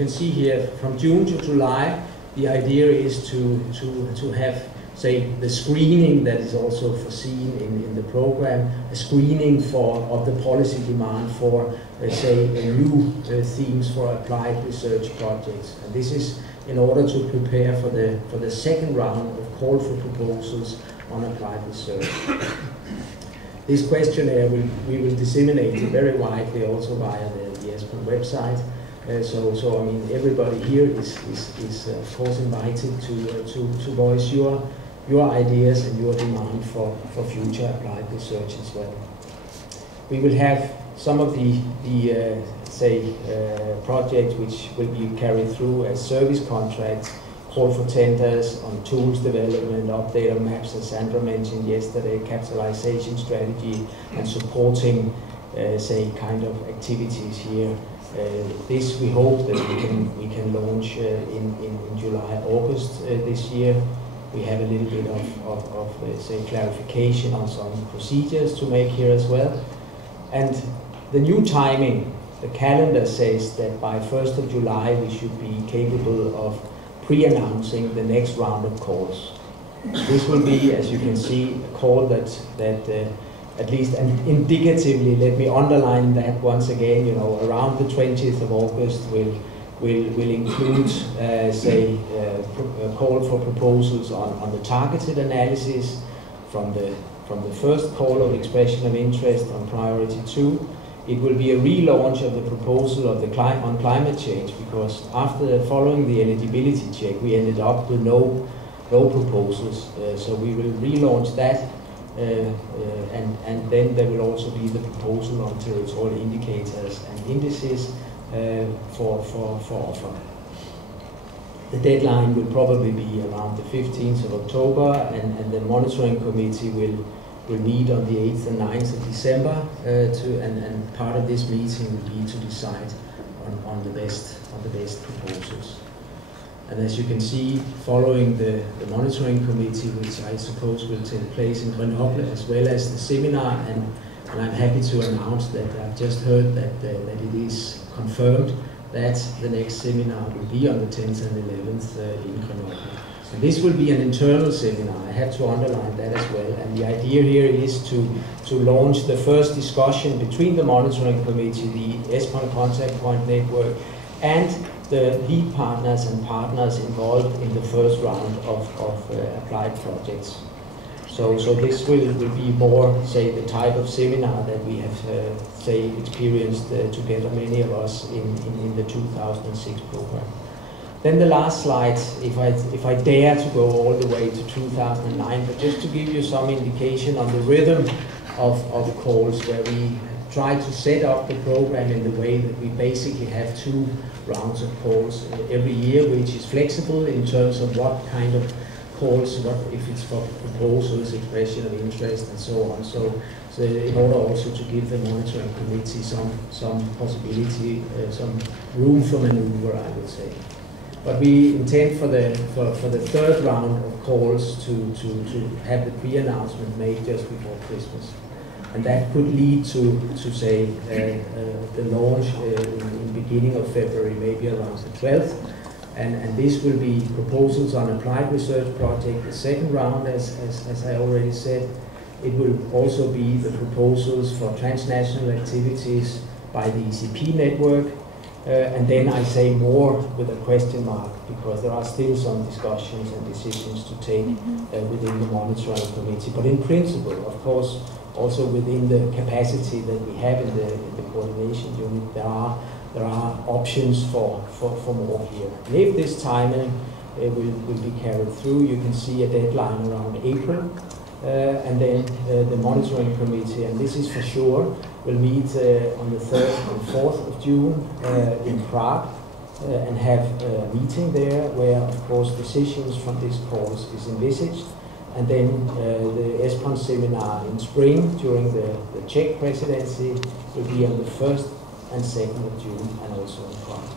can see here, from June to July, the idea is to have, say, the screening that is also foreseen in the program, a screening of the policy demand for, say, new themes for applied research projects. And this is in order to prepare for the second round of call for proposals on applied research. This questionnaire we will disseminate very widely also via the ESPON website. So I mean, everybody here is of course invited to voice your ideas and your demand for future applied research as well. We will have some of the projects which will be carried through as service contracts, call for tenders on tools development, update of maps, as Sandra mentioned yesterday, capitalization strategy, and supporting, say, kind of activities here. This we hope that we can launch in July, August this year. We have a little bit of say, clarification on some procedures to make here as well. And the new timing, the calendar says that by 1st of July we should be capable of pre-announcing the next round of calls. This will be, as you can see, a call that at least indicatively, let me underline that once again, you know, around the 20th of August will include, say, a call for proposals on the targeted analysis from the first call of expression of interest on priority 2. It will be a relaunch of the proposal of on climate change, because following the eligibility check, we ended up with no proposals. So we will relaunch that, and then there will also be the proposal on territorial indicators and indices for offer. The deadline will probably be around the 15th of October, and the monitoring committee will meet on the 8th and 9th of December, and part of this meeting will be to decide on the best proposals. And as you can see, following the monitoring committee, which I suppose will take place in Grenoble, as well as the seminar, and I'm happy to announce that I've just heard that it is confirmed that the next seminar will be on the 10th and 11th in Grenoble. And this will be an internal seminar, I have to underline that as well, and the idea here is to launch the first discussion between the monitoring committee, the ESPON contact point network, and the lead partners and partners involved in the first round of applied projects. So this will be more, say, the type of seminar that we have, say, experienced together, many of us in the 2006 program. Then the last slide, if I dare to go all the way to 2009, but just to give you some indication on the rhythm of calls, where we try to set up the program in the way that we basically have 2 rounds of calls every year, which is flexible in terms of what kind of calls, if it's for proposals, expression of interest, and so on. So in order also to give the monitoring committee some possibility, some room for maneuver, I would say. But we intend for the third round of calls to have the pre-announcement made just before Christmas. And that could lead to say, the launch in the beginning of February, maybe around the 12th. And this will be proposals on applied research project, the second round, as I already said. It will also be the proposals for transnational activities by the ECP network. And then I say more with a question mark, because there are still some discussions and decisions to take within the monitoring committee. But in principle, of course, also within the capacity that we have in the coordination unit, there are options for more here. And if this timing will be carried through, you can see a deadline around April, and then the monitoring committee, and this is for sure, will meet on the 3rd and 4th of June in Prague, and have a meeting there where, of course, decisions from these calls is envisaged. And then the ESPON seminar in spring during the Czech presidency will be on the 1st and 2nd of June, and also in Prague.